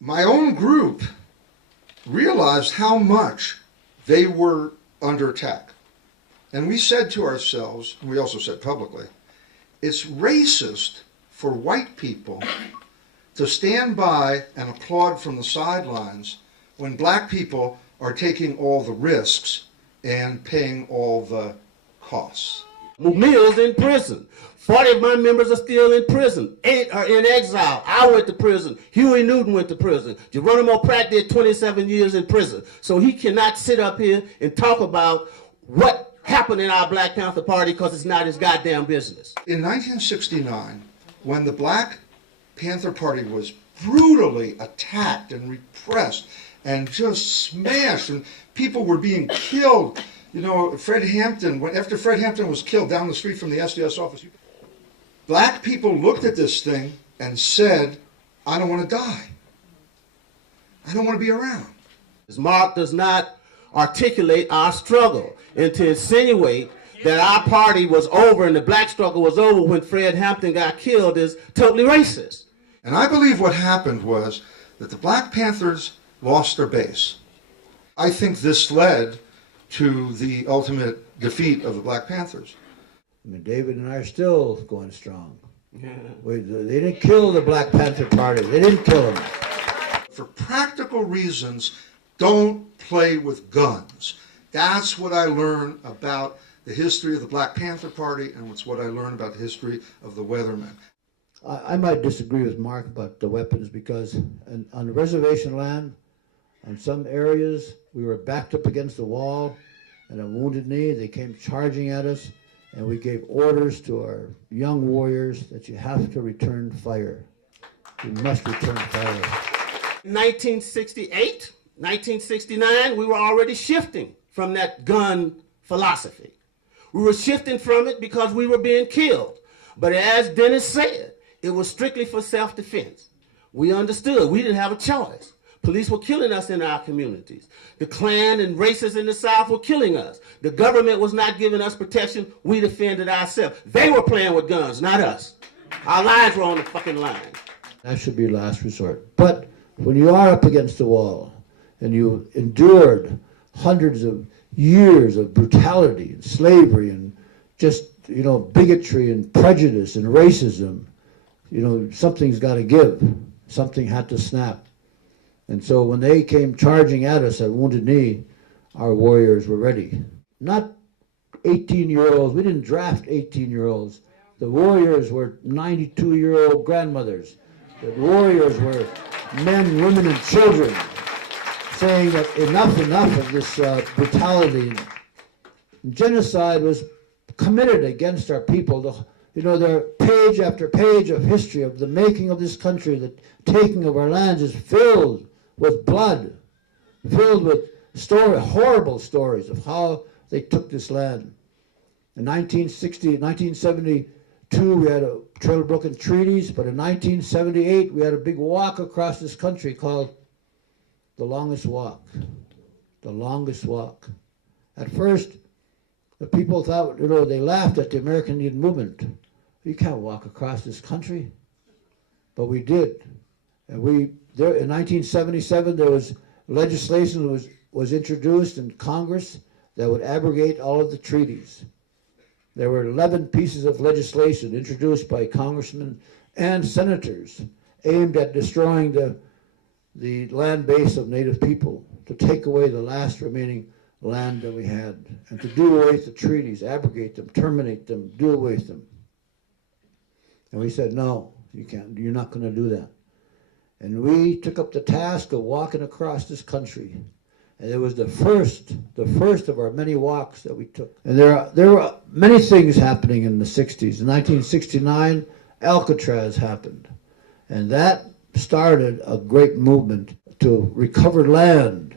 My own group realized how much they were under attack. And we said to ourselves, and we also said publicly, it's racist for white people to stand by and applaud from the sidelines when black people are taking all the risks and paying all the costs. Mill's in prison. 40 of my members are still in prison. 8 are in exile. I went to prison. Huey Newton went to prison. Geronimo Pratt did 27 years in prison. So he cannot sit up here and talk about what happened in our Black Panther Party because it's not his goddamn business. In 1969, when the Black Panther Party was brutally attacked and repressed and just smashed, and people were being killed. You know, Fred Hampton, after Fred Hampton was killed down the street from the SDS office, black people looked at this thing and said, I don't want to die. I don't want to be around. Mark does not articulate our struggle and to insinuate that our party was over and the black struggle was over when Fred Hampton got killed is totally racist. And I believe what happened was that the Black Panthers lost their base. I think this led to the ultimate defeat of the Black Panthers. I mean, David and I are still going strong. Yeah. They didn't kill the Black Panther Party. They didn't kill them. For practical reasons, don't play with guns. That's what I learned about the history of the Black Panther Party, and it's what I learned about the history of the Weathermen. I might disagree with Mark about the weapons because on the reservation land, on some areas, we were backed up against the wall and a Wounded Knee. They came charging at us, and we gave orders to our young warriors that you have to return fire. You must return fire. 1968, 1969, we were already shifting from that gun philosophy. We were shifting from it because we were being killed. But as Dennis said, it was strictly for self-defense. We understood. We didn't have a choice. Police were killing us in our communities. The Klan and racists in the South were killing us. The government was not giving us protection. We defended ourselves. They were playing with guns, not us. Our lives were on the fucking line. That should be last resort. But when you are up against the wall and you endured hundreds of years of brutality and slavery and just, bigotry and prejudice and racism, something's got to give. Something had to snap. And so when they came charging at us at Wounded Knee, our warriors were ready. Not 18-year-olds. We didn't draft 18-year-olds. The warriors were 92-year-old grandmothers. The warriors were men, women, and children saying that enough of this brutality. Genocide was committed against our people. There are page after page of history of the making of this country. The taking of our lands is filled with blood, filled with horrible stories of how they took this land. In 1972, we had a trail of broken treaties, but in 1978, we had a big walk across this country called the Longest Walk. The Longest Walk. At first, the people thought, they laughed at the American Indian movement. You can't walk across this country. But we did. And in 1977, there was legislation that was introduced in Congress that would abrogate all of the treaties. There were 11 pieces of legislation introduced by congressmen and senators aimed at destroying the land base of Native people, to take away the last remaining land that we had, and to do away with the treaties, abrogate them, terminate them, do away with them. And we said, no, you can't. You're not going to do that. And we took up the task of walking across this country. And it was the first of our many walks that we took. And there were many things happening in the 60s. In 1969, Alcatraz happened. And that started a great movement to recover land,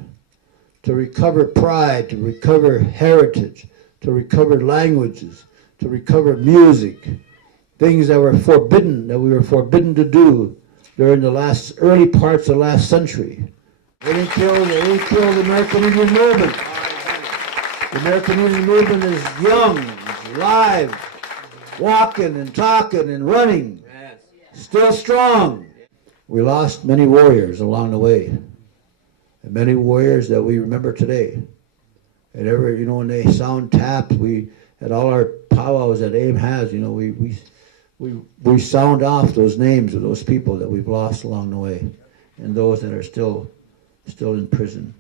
to recover pride, to recover heritage, to recover languages, to recover music, things that were forbidden, that we were forbidden to do during the early parts of last century. They didn't kill the American Indian Movement. The American Indian Movement is young, it's alive, walking and talking and running, still strong. We lost many warriors along the way, and many warriors that we remember today. And every, when they sound taps, we at all our powwows that AIM has, we sound off those names of those people that we've lost along the way, and those that are still in prison.